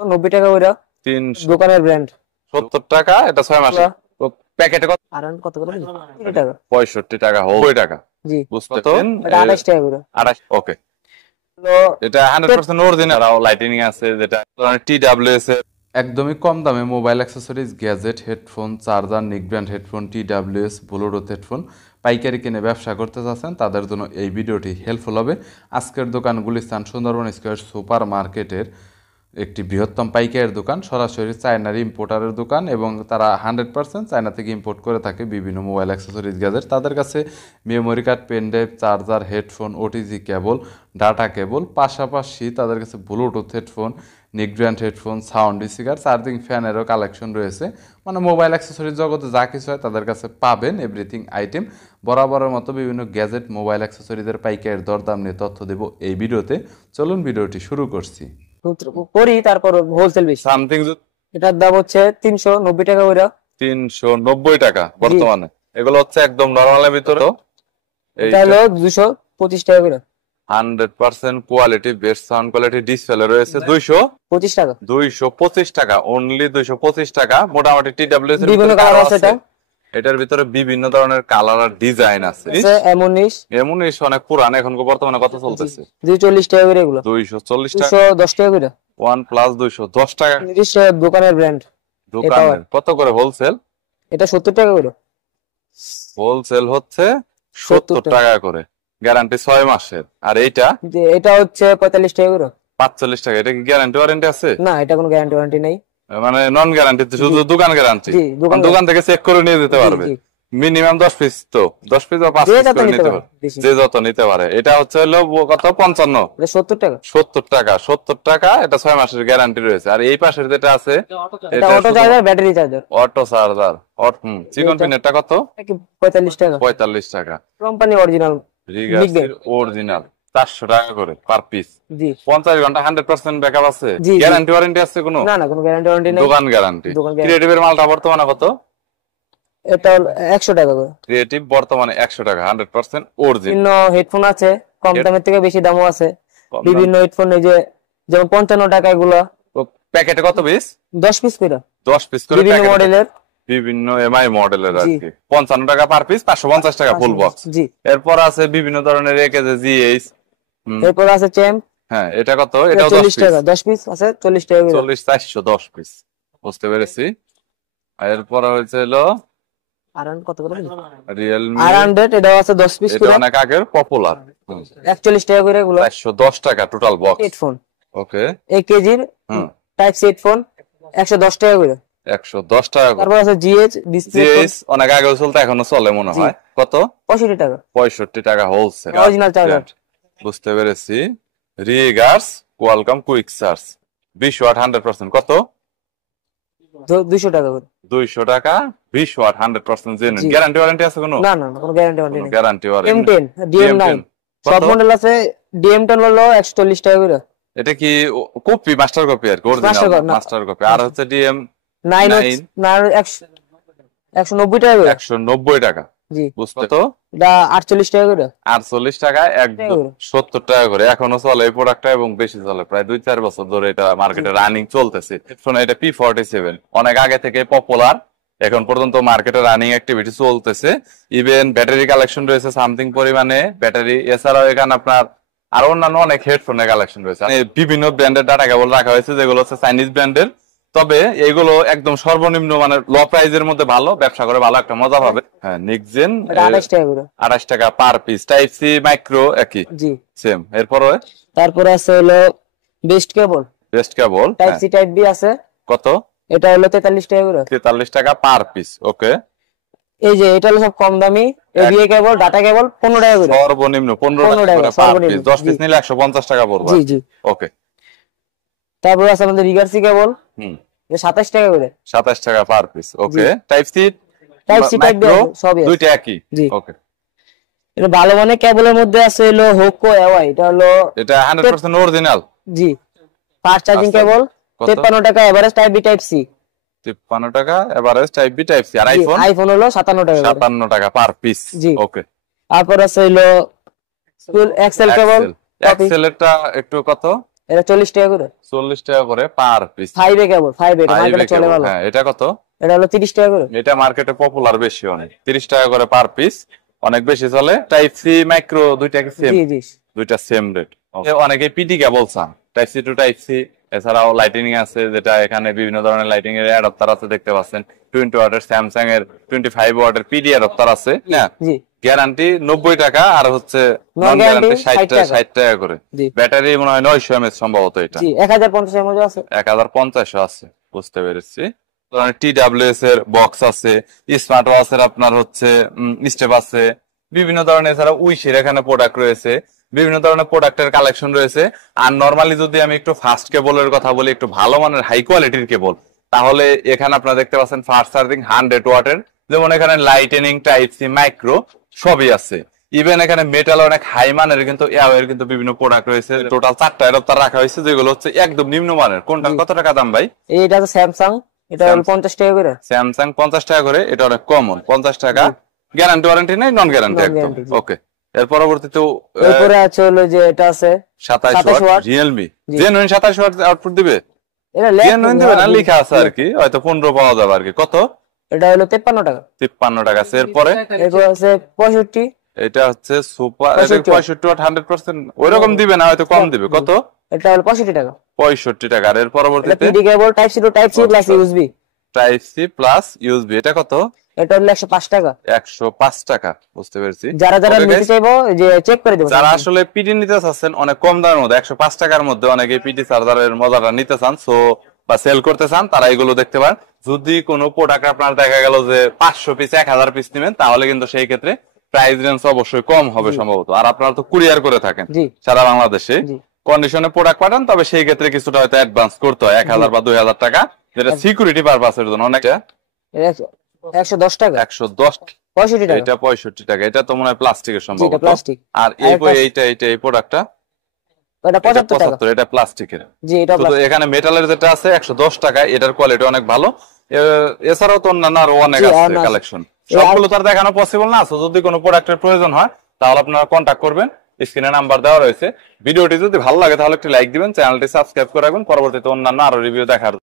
90 টাকা ওইটা 370 দোকানের ব্র্যান্ড। টাকা, এটা 6 মাসে প্যাকেটে কত? আর কত করে? 30 টাকা। 65 টাকা, 90 টাকা। জি বুঝতে এটা 28 টাকা করে। 28। ওকে, তো এটা 100% অরিজিনাল। আর লাইটিনিং আছে, যেটা TWS এর একদমই কম দামে mobile accessories, gadget, headphone, charger, neckband headphone, TWS, Bluetooth headphone পাইকারি কিনে ব্যবসা করতে চাচ্ছেন, তাদের জন্য এই ভিডিওটি হেল্পফুল হবে। আজকের দোকান গুলিস্তান সুন্দরবন স্কয়ার সুপার মার্কেটের একটি বৃহত্তম পাইকারের দোকান, সরাসরি চায়নার ইম্পোর্টারের দোকান, এবং তারা 100% চায়না থেকে ইম্পোর্ট করে থাকে বিভিন্ন মোবাইল অ্যাক্সেসরিজ, গ্যাজেট। তাদের কাছে memory card, pen drive, charger, headphone, OTG cable, data cable, পাশাপাশি তাদের কাছে Bluetooth headphone, neckband headphone, sound speaker, charging ফ্যানেরও কালেকশন রয়েছে। মানে মোবাইল অ্যাক্সেসরিজ জগতে যা কিছু হয় তাদের কাছে পাবেন, এভরিথিং আইটেম। বরাবরের মতো বিভিন্ন গ্যাজেট, মোবাইল অ্যাক্সেসরিজের পাইকারের দরদাম নিয়ে তথ্য দেব এই ভিডিওতে। চলুন ভিডিওটি শুরু করছি। করি তারপর হোলসেল বেশি। সামথিং এটার দাম হচ্ছে 390 টাকা ওইটা। 390 টাকা বর্তমানে। এগুলো হচ্ছে একদম নরমালের ভিতরে। এটা হলো 225 টাকা করে। 100% quality, best sound quality display রয়েছে। 225 টাকা। 225 টাকা, অনলি 225 টাকা। মোটামুটি TWS এর বিভিন্ন কালার আছে এটা। এটার ভিতরে বিভিন্ন ধরনের কালার আর ডিজাইন আছে। এমনিশ অনেক পুরান, এখন বর্তমানে কত চলতেছে? 240 টাকা করে এগুলো। 240 টাকা। 210 টাকা করে। OnePlus 210 টাকা। দোকানের ব্র্যান্ড। দোকানের কত করে হোলসেল? এটা 70 টাকা করে। হোলসেল হচ্ছে 70 টাকা করে, গ্যারান্টি 6 মাসের। আর এটা হচ্ছে 45 টাকা করে। 45 টাকা। এটা কি গ্যারান্টি ওয়ারেন্টি আছে? না, এটা কোনো গ্যারান্টি ওয়ারেন্টি নাই, মানে নন গ্যারান্টি, শুধু দোকান গ্যারান্টি। দোকান থেকে চেক করে নিয়ে যেতে পারবে। মিনিমাম 10 পিস, তো 10 পিস বা 5 পিস করে নিতে পারবে, যে যত নিতে পারে। এটা হচ্ছে হলো কত? 55। 70 টাকা। 70 টাকা, 70 টাকা। এটা 6 মাসের গ্যারান্টি রয়েছে। আর এই পাশের যেটা আছে, এটা auto charger, battery charger. Auto charger, চিকন পিনেরটা কত? 45 টাকা। 45 টাকা। Company original, রিগার্সের original. 400 টাকা করে পার পিস। জি। 50 ঘন্টা 100% ব্যাকআপ আছে। গ্যারান্টি ওয়ারেন্টি আছে কোনো? না, কোনো গ্যারান্টি ওয়ারেন্টি নেই। দোকান গ্যারান্টি। ক্রিয়েটিভের মালটা বর্তমানে কত? এটা 100 টাকা করে। ক্রিয়েটিভ বর্তমানে 100 টাকা, 100% অরিজিনাল। বিভিন্ন হেডফোন আছে, কম দামের থেকে বেশি দামও আছে। বিভিন্ন হেডফোন, এই যে যেমন 55 টাকা এগুলো। প্যাকেটে কত পিস? 10 পিস করে। 10 পিস করে বিভিন্ন মডেলের, বিভিন্ন এমআই মডেলের আর কি। 55 টাকা পার পিস, 550 টাকা ফুল বক্স। জি। এরপর আছে বিভিন্ন ধরনের একেজে জিএইচ। এরপর আছে চ্যাম্প। হ্যাঁ, এটা কত? এটাও 10 টাকা। 10 পিস আছে 40 টাকা করে। 40 410 পিস। বুঝতে পেরেছি। এরপর হইছিল কত করে? রিয়েলমি R100, এটাও আছে 10 পিস করে। এটা অনেক আগের পপুলার। 41 টাকা করে এগুলো। 410 টাকা টোটাল বক্স। হেডফোন। ওকে। 1 কেজির টাইপ সি হেডফোন 110 টাকা করে। 110 টাকা। তারপর আছে জিএইচ ডিসপ্লে। জিএইচ অনেক আগে চলতো, এখনো চলে মনে হয়। কত? 65 টাকা। 65 টাকা হোলসেল। Original charger. বুঝতে পেরেছি। রিগার্স কোয়ালকম কুইক চার্জ 20 ওয়াট 100%। কত? 200 টাকা করে। 200 টাকা, 20 ওয়াট 100% জেনুইন। গ্যারান্টি ওয়ারেন্টি আছে কোনো? না, কোনো গ্যারান্টি ওয়ারেন্টি নেই। Guarantee warranty. M10, DM9 সব মডেল আছে। DM10 হলো 140 টাকা করে। এটা কি কপি, মাস্টার কপি আর কি, অরিজিনাল মাস্টার কপি। আর হচ্ছে DM9 190 টাকা করে। 190 টাকা। জি। বুঝতে তো? এটা 48 টাকা করে। 48 টাকা, একদম 70 টাকা করে। এখনো চলে এই প্রোডাক্টটা, এবং বেশি চলে। প্রায় 2-4 বছর ধরে এটা মার্কেটে রানিং চলতেছে। হেডফোন এটা P47 অনেক আগে থেকে পপুলার, এখন পর্যন্ত মার্কেটে রানিং অ্যাক্টিভিটি চলতেছে। ইভেন ব্যাটারি কালেকশন রয়েছে সামথিং পরিমাণে ব্যাটারি। এছাড়াও এখানে আপনার আরো অন্যান্য অনেক হেডফোনের কালেকশন রয়েছে। বিভিন্ন ব্র্যান্ডের ডাটা কেবল রাখা হয়েছে, যেগুলো হচ্ছে চাইনিজ ব্র্যান্ডের। তবে এগুলো একদম সর্বনিম্ন, মানে লো প্রাইজের মধ্যে ভালো ব্যবসা করে ভালো একটা মজা পাবে। হ্যাঁ, নিকজেন 28 টাকা করে। 28 টাকা per piece. Type C micro একই। জি, সেম। তারপরে আছে হলো best cable. Best cable type C type B আছে। কত? এটা হলো 43 টাকা করে। 43 টাকা পার পিস। ওকে। এই যে এটা হলো সব কম দামি। এবিএ কেবল, ডাটা কেবল 15 টাকা করে। সর্বনিম্ন 15 টাকা করে পার পিস। 10 পিস নিলে 150 টাকা পড়বে। জি জি। ওকে। তারপর আছে আমাদের রিগার্সি কেবল। 27 টাকা করে। 27 টাকা পার পিস। ওকে। টাইপ সি টাইপ বি সবই দুইটা একই। ওকে। এটা ভালো মানের কেবলের মধ্যে আছে হলো হোকো এওয়াই। এটা 100% অরিজিনাল। জি। ফাস্ট চার্জিং কেবল 53 টাকা। Average type B type C 53 টাকা, average type B type C. আর আইফোন হলো 57 টাকা। 57 টাকা পার পিস। ওকে। তারপর আছে হলো এক্সেল কেবল। এক্সেল এরটা একটু কত? এটা 40 টাকা করে। 40 টাকা করে পার পিস। 5 এ কেবল, 5 এ মার্কেটে চলে ভালো। হ্যাঁ, এটা কত? এটা হলো 30 টাকা করে। এটা মার্কেটে পপুলার বেশি অনেক। 30 টাকা করে পার পিস, অনেক বেশি চলে। টাইপ সি মাইক্রো দুইটা কি সেম? জি জি, দুইটা সেম রেট। অনেকে পিটি কেবল চান, type C to type C. এছাড়াও লাইটিং আছে, যেটা এখানে বিভিন্ন ধরনের লাইটিং এর অ্যাডাপ্টার আছে, দেখতে পাচ্ছেন 20 ওয়াটের স্যামসাং এর 25 ওয়াটের পিডি অ্যাডাপ্টার আছে না। জি, গ্যারান্টি 90 টাকা, আর হচ্ছে নন গ্যারান্টি 60 টাকা করে। ব্যাটারি মনে হয় 900 mAh সম্ভবত। এটা জি 1050 mAh আছে, 1050 আছে, বুঝতে পেরেছি। TWS এর বক্স আছে, স্মার্ট ওয়াচের আপনার হচ্ছে স্টেপ আছে, বিভিন্ন ধরনের। এছাড়া উইশের এখানে প্রোডাক্ট রয়েছে, বিভিন্ন ধরনের প্রোডাক্টের কালেকশন রয়েছে। আর নরমালি যদি আমি একটু ফাস্ট কেবলের কথা বলি, একটু ভালো মানের হাই কোয়ালিটির কেবল, তাহলে এখানে আপনারা দেখতে পাচ্ছেন ফাস্ট চার্জিং 100 ওয়াটের, যেমন এখানে লাইটেনিং, টাইপ সি, মাইক্রো সবই আছে। ইভেন এখানে মেটাল অনেক হাই মানের কিন্তু এর কিন্তু বিভিন্ন প্রোডাক্ট রয়েছে। টোটাল 4টা অ্যাডাপ্টার রাখা হয়েছে, যেগুলো হচ্ছে একদম নিম্নমানের। কোনটা কত টাকা দাম ভাই? এইটা তো স্যামসাং, এটা হলো 50 টাকা করে। স্যামসাং 50 টাকা করে, এটা অনেক কমন। 50 টাকা, গ্যারান্টি ওয়ারেন্টি নাই, নন গ্যারান্টি একদম। ওকে, এর পরবর্তীতে এরপরে আছে হলো যে এটা আছে 27 watt Realme genuine 27 watt output দিবে। এটা জেনুইন দিবে না, লেখা আছে আর কি, হয়তো 15 পাওয়া যাবে আর কি। কত? এটা হলো 53 টাকা। 53 টাকা। এরপরে এরপর আছে 65, এটা হচ্ছে সুপার 65 ওয়াট 100%। ওইরকম দিবে না, হয়তো কম দিবে। কত? এটা হলো 65 টাকা। 65 টাকা। আর এর পরবর্তীতে PD cable type C to type C plus USB. Type C plus USB, এটা কত? এটা হলো 105 টাকা। 105 টাকা, বুঝতে পেরেছি। যারা নিতে চাইবো যে চেক করে দেব। যারা আসলে পিডি নিতে চাচ্ছেন অনেক কম দামের মধ্যে, 105 টাকার মধ্যে অনেকে পিডি চার্জারের মজাটা নিতে চান, সো বা সেল করতে চান, তারা এগুলো দেখতে পারেন। যদি কোনো প্রোডাক্ট আপনার দেখা গেল যে 500 পিস 1000 পিস নেবেন, তাহলে কিন্তু সেই ক্ষেত্রে প্রাইস রেঞ্জ অবশ্যই কম হবে সম্ভবত। আর আপনারা তো কুরিয়ার করে থাকেন সারা বাংলাদেশে, কন্ডিশনে প্রোডাক্ট পাঠান, তবে সেই ক্ষেত্রে কিছুটা হয়তো অ্যাডভান্স করতে হয়, 1000 বা 2000 টাকা, যেটা সিকিউরিটি পারপাসের জন্য। অনেকটা 110 টাকা। 110, 65 টাকা। এটা 65 টাকা। এটা তো মনে হয় প্লাস্টিকের সম্ভবত। প্লাস্টিক। আর এই প্রোডাক্টটা এটা 75 টাকা। এটা প্লাস্টিকের। জি, এটা প্লাস্টিক। এখানে মেটালের যেটা আছে 110 টাকা, এটার কোয়ালিটি অনেক ভালো। এছাড়াও তো অন্যান্য আরো অনেক আছে কালেকশন, সবগুলো তো আর দেখানো পসিবল না। যদি কোনো প্রোডাক্টের প্রয়োজন হয়, তাহলে আপনারা কন্ট্যাক্ট করবেন, স্ক্রিনে নাম্বার দেওয়া রয়েছে। ভিডিওটি যদি ভালো লাগে তাহলে একটি লাইক দিবেন, চ্যানেলটি সাবস্ক্রাইব করে রাখবেন পরবর্তীতে অন্যান্য আরো রিভিউ দেখার